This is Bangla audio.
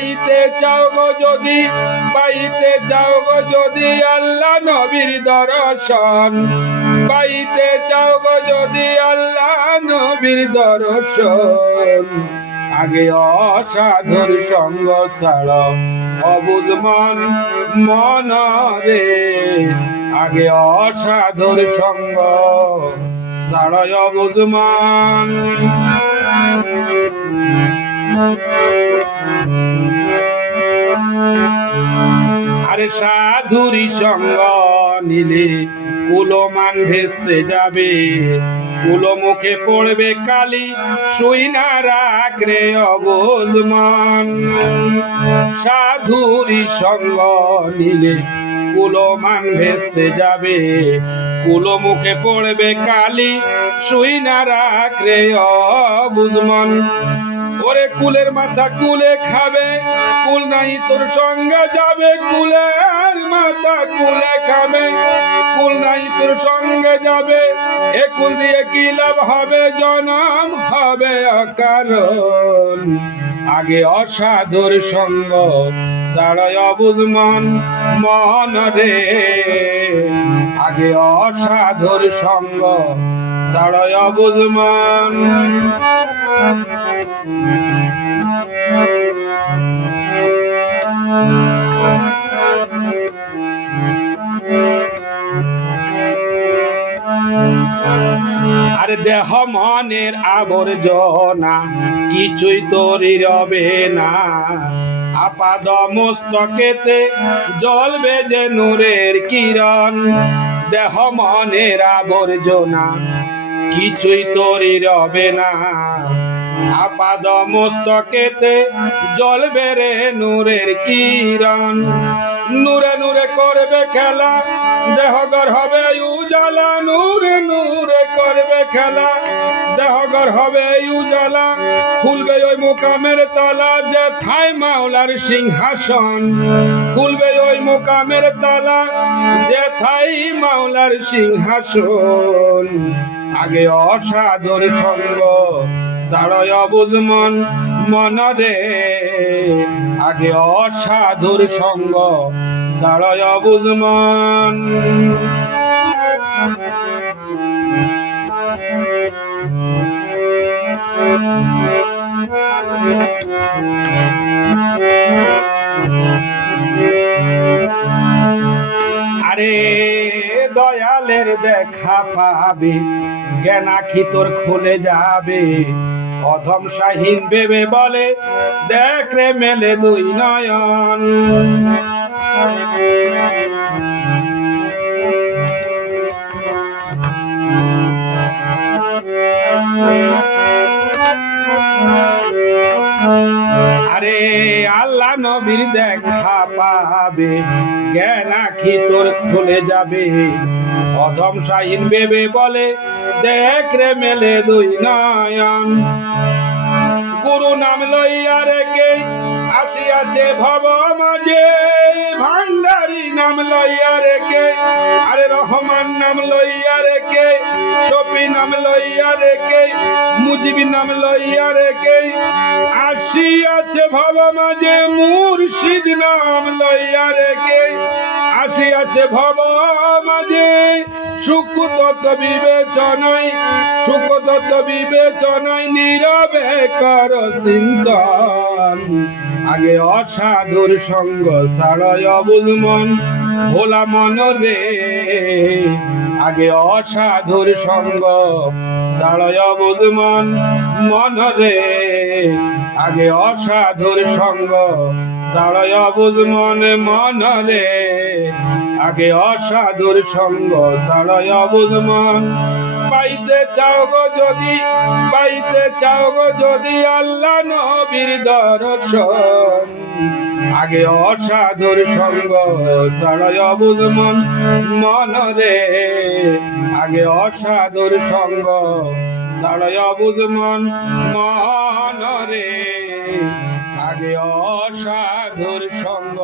পাইতে চাও গো যদি, পাইতে চাও গো যদি আল্লাহ নবীর দর্শন। পাইতে চাও গো যদি আল্লাহ নবীর দর্শন। আগে অসাধুর সঙ্গ ছাড়, অবুজ মন মন রে আগে অসাধুর সঙ্গ ছাড়, অবুজ মন। সাধুরি সঙ্গ নিলে কুলমান ভেস্তে যাবে। কুলো মুখে পড়বে কালি শুই না রাখ রে অবুজমান সাধুরি সঙ্গ নিলে কুলমান ভেস্তে যাবে। কুলো মুখে পড়বে কালি শুই না রাখ রে অবুজমান ওরে কুলের মাথা কুলে খাবে, কুল নাই তোর সঙ্গে যাবে, কুলের মাথা কুলে খাবে, কুল নাই তোর সঙ্গে যাবে, এ কুল দিয়ে কি লাভ হবে, জনম হবে অকারণ। আগে অসাধুর সঙ্গ সাড়য় অবুজ মন মন রে। আগে অসাধুর সঙ্গ সাড়য় অবুজ মন আরে দেহ মনের আবর্জনা, কিছুই তরি রবে না। আপাদ মস্তকেতে জ্বলবে যে নূরের কিরণ। দেহ মনের আবর্জনা কিছুই তরি রবে না। আপাদ মস্তকেতে জ্বলবে রে নূরের কিরণ। নূরে নূরে করবে খেলা দেহগর হবে উজালা। নূরে নূরে করবে খেলা দেহগর হবে উজালা। খুলবে ওই মোকামের তালা যে থাই মাওলার সিংহাসন। খুলবে ওই মোকামের তালা যে থাই মাওলার সিংহাসন। আগে অসাধুর সঙ্গ সাড়য় অবুজ মন মনরে আগে অসাধুর সঙ্গ সাড়য় অবুজ মন। আরে দয়ালের দেখা পাবে জ্ঞানাখি তোর খুলে যাবে। অধম শাহীন ভেবে বলে, দেখ রে মেলে দুই নয়ন। আরে আল্লাহ নবীর দেখা পাবে জ্ঞান আখি তোর খুলে যাবে। অধম শাহিন বেবে বলে, দেখ রে মেলে দুই নয়ন। গুরু নাম লইয়া রেখে আসিয়াছে ভব মাঝে। লইয়া রেখে, আরে রহমান নাম লইয়া রেখে, শফি নাম লইয়া রেখে, মুজিবি নাম লইয়া রেখে, আসিয়াছে ভব মাঝে মুর্শিদ নাম লইয়া রেখে, আসিয়াছে ভব মাঝে সুখ তত্ত্ব বিবেচনায় সুখ তত্ত্ব বিবেচনায় নীরবে কর চিন্তন। আগে অসাধুর সঙ্গ সাড়য় অবুল মন ভোলা মন রে। আগে অসাধুর সঙ্গ সাড়য় অবুল মন রে। আগে অসাধুর সঙ্গ সাড়য় অবুল মন মন রে। আগে অসাধুর সঙ্গ সাড়য় অবুল মন পাইতে চাও গো যদি, পাইতে চাও গো যদি আল্লাহ নবীর দর্শন। আগে অসাধুর সঙ্গ সাড়য় অবুল মন মন রে। আগে অসাধুর সঙ্গ সাড়য় অবুল মন রে। আগে অসাধুর সঙ্গ